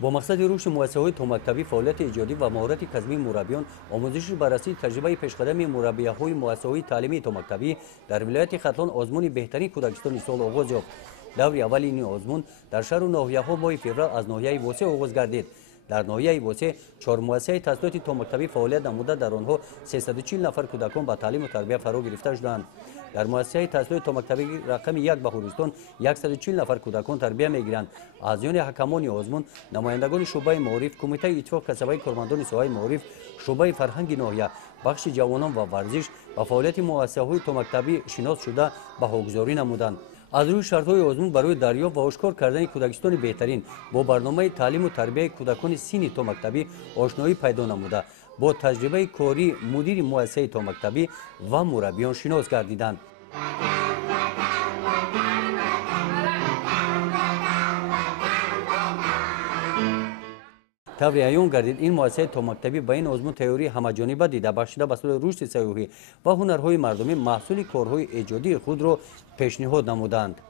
با مقصد رشد مؤسسه‌های تومکتبی، فعالیت ایجادی و مهارت کسبی مربیان، آموزش بررسی تجربه پیشقدم مربیهای مؤسسه‌های تعلیمی تومکتبی در ولایت ختلان آزمون بهترین کودکستان سال آغاز یافت. دور اول این آزمون در شهر و ناحیه‌ها ماه فوریه از ناحیه واسع آغاز گردید. در ناحیه واسع 4 مؤسسه تحصیلاتی تومکتبی فعالیت نموده، در آنها 340 نفر کودکان با تعلیم و تربیت فرا گرفته شدند. در مؤسسه تحصیلات تومکتبی رقم 1 بهورستان 140 نفر کودکان تربیت میگیرند. از میان حکمان آزمون نمایندگان شعبه معارف، کمیته اتفاق کسبی کارمندان ساحه معارف، شعبه فرهنگ ناحیه، بخش جوانان و ورزش و فعالیت مؤسسه‌های تومکتبی شناس شده بهاگذاری نمودند. از روی شرط‌های آزمون برای دریافت و آشکار کردن کودکستان بهترین با برنامه تعلیم و تربیت کودکان سین تومکتبی آشنایی پیدا نموده، با تجربه کاری مدیر مؤسسه تومکتبی و مربیان شناس گردیدند. طوری عیان گردید این مؤسسه تومکتبی با این آزمون تئوری همه‌جانبه دیده بخشیده به سوی رشد سیاحی و هنرهای مردمی محصول کارهای ایجادی خود را پیشنهاد نمودند.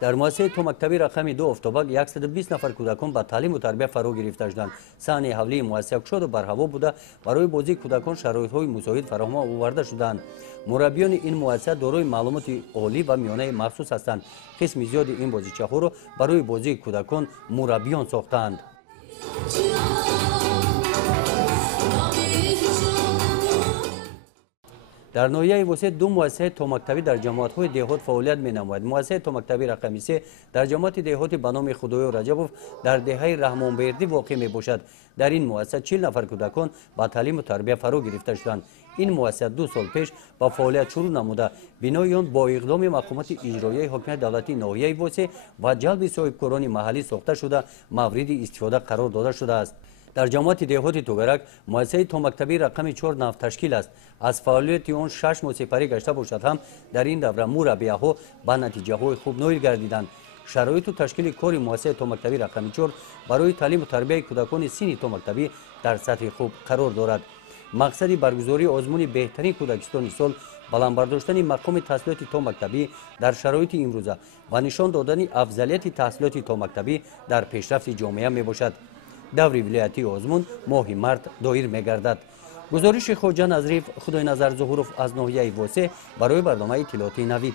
در مؤسسه تومکتبی رقم 2 افتابک 120 نفر کودکان به تعلیم و تربیت فرا گرفته شدند. صحنه حولی مؤسسه گشاد و برهوا بوده، برای بازی کودکان شرایط‌های مساعد فراهم آورده شدند. مربیان این مؤسسه دارای معلومات عالی و میانه مخصوص هستند. قسم زیاد این بازیچه‌ها را برای بازی کودکان مربیان ساختند. در ناحیه واسع 2 مؤسسه تومکتبی در جماعت‌های دهات فعالیت می‌نماید. مؤسسه تومکتبی رقم 3 در جماعت دهاتی به نام خدای رجبوف در دهه رحمانبردی واقع می‌باشد. در این مؤسسه 40 نفر کودکان با تعلیم و تربیت فرا گرفته شدند. این مؤسسه 2 سال پیش با فعالیت شروع نموده، بنای آن با اقدام مقامات اجرایی حاکمیت دولتی ناحیه واسع و جلب صاحبکاران محلی ساخته شده مورد استفاده قرار داده شده است. در جماعت دهات توگرک مؤسسه تومکتبی رقم 4 نو تشکیل است. از فعالیت آن 6 ماه سپری گشته باشد هم در این دوره مربیها با نتیجه های خوب نائل گردیدند. شرایط و تشکیل کار مؤسسه تومکتبی رقم 4 برای تعلیم و تربیت کودکان سین تومکتبی در سطح خوب قرار دارد. مقصد برگزاری آزمون بهترین کودکستان سال بلند برداشتن مقام تحصیلات تومکتبی در شرایط امروزه و نشان دادن افضلیت تحصیلات تومکتبی در پیشرفت جامعه میباشد. دوری ولایتی آزمون ماه مارت دایر میگردد. گزارش خواجه نظریف خدای نظر ظهورов از ناحیه واسع برای برنامه اطلاعاتی نوید.